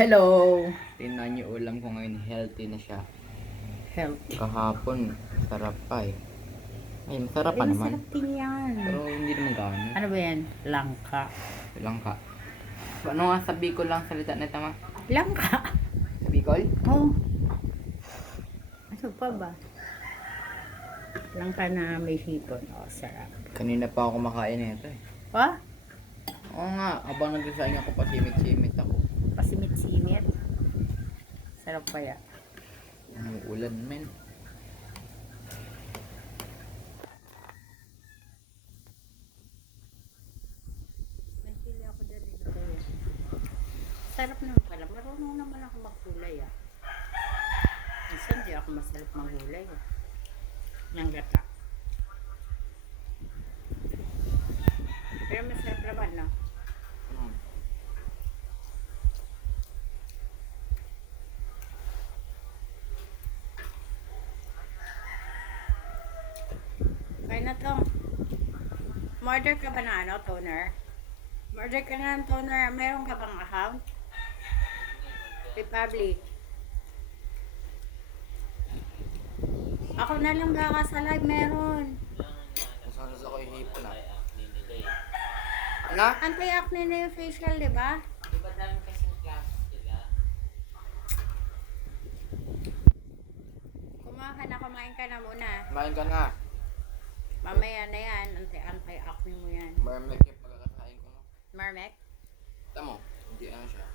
Hello! Tingnan niyo ulam ko ngayon, healthy na siya. Health. Kahapon, sarap pa eh. Ay, masarap pa Ay, naman. masarap din yan. Pero hindi naman gaano. Ano ba yan? Langka. Langka. Ano nga sa Bicol lang salita na tama? Langka? Sa Bicol? Oh. Ano pa ba? Langka na may hipon. Oh, sarap. Kanina pa ako kumakain nito eh. Pa? Oo nga, habang nagsasaing ako, pasimit-simit ako. Pasimit-simit. Sarap pa yan. Ang ulan men. Nahili ako dyan dito. Sarap naman pala. Marunong naman ako magkulay ah. Minsan di ako masarap maghulay ah. Ng gata. Pero masarap naman no? Kaya na to. Order ka ba na toner? Order ka na ng toner. Meron ka bang account? Republic. Ako na lang baka sa live meron. Nasaan ako yung hipon ah. Ano? Anti-acne na yung facial, di ba? Diba dami kasing classes sila? Kumain ka na muna. Kumain ka na. Mamaya na yan. Anti-acne mo yan. Marmek yung pagkakasain ko no. Marmek? Tama mo, hindi ano siya.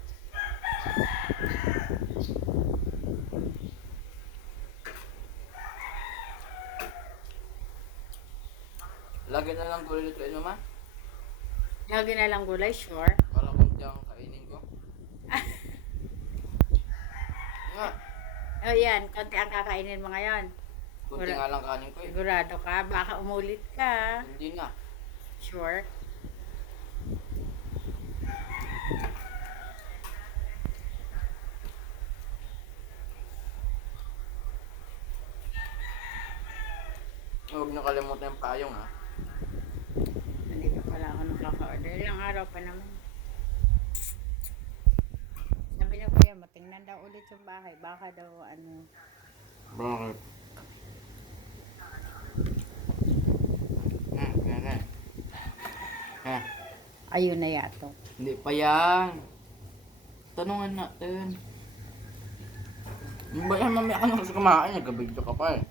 Lagi na lang gulay lutuin mo ma? Lagi na lang gulay, sure. Para kung di ang kainin ko. Nga, O yan, konti ang kakainin mo ngayon. kunti nga lang kanin ko eh. Sigurado ka, baka umulit ka. Hindi na. Sure. Huwag niyo kalimutan yung payong ha. Hindi ka pala ako nakaka-order. Ilang araw pa naman. Sabi niya kuya, matingnan daw ulit yung bahay. Baka daw ano. Bakit? Yan na. Ha? Ayun na yato. Hindi pa yan. Tanungan natin. Ano ba yan? Mamaya ka na kasi kumain. Nagkabigyo ka pa eh.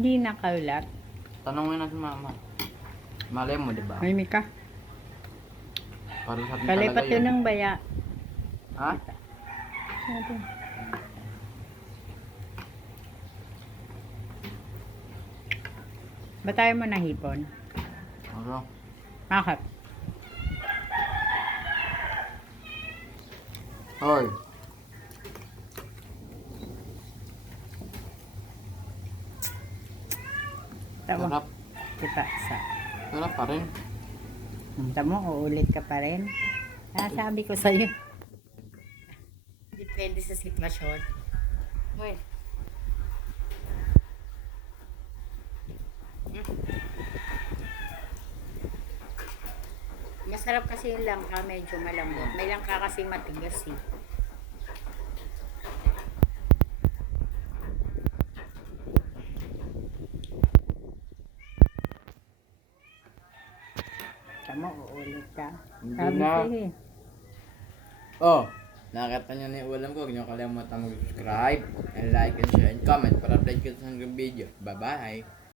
Hindi nakaulat. Tanungin natin mama. Malay mo, di ba? May mika. Para sa atin Kalipat talaga yun ng baya. Ha? Sabi. Ba tayo mo nahipon? Ano? Bakit? Hoy. Tama. Sarap. Kita sa. Sarap pa rin. Tama, uulit ka pa rin. Sabi ko sa'yo. Depende sa sitwasyon. Hoy. Masarap kasi yung langka, medyo malambot. May langka kasi matigas eh. Tama, uulit ka. Hindi Sabi na. ko eh. Oh, nakita niyo na yung ulam ko. Huwag niyo kalimutan mag-subscribe and like and share and comment para update kita sa hanggang video. Bye-bye!